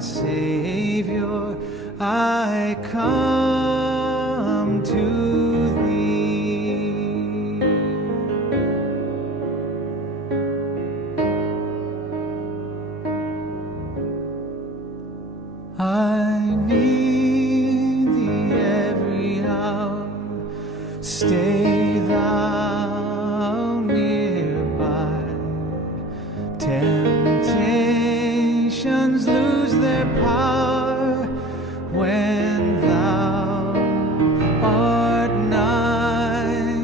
Savior, I come to thee. I need thee every hour, stay thou nearby. Temptations lose their power when thou art nigh.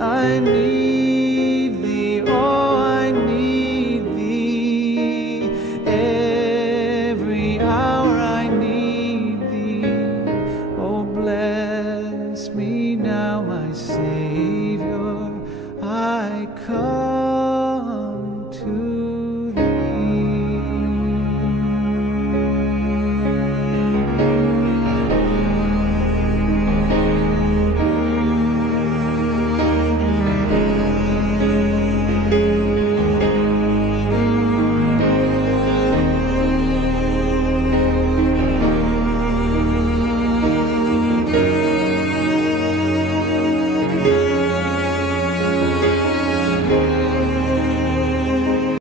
I need thee, oh, I need thee. Every hour I need thee. Oh, bless me now, my Savior, I come.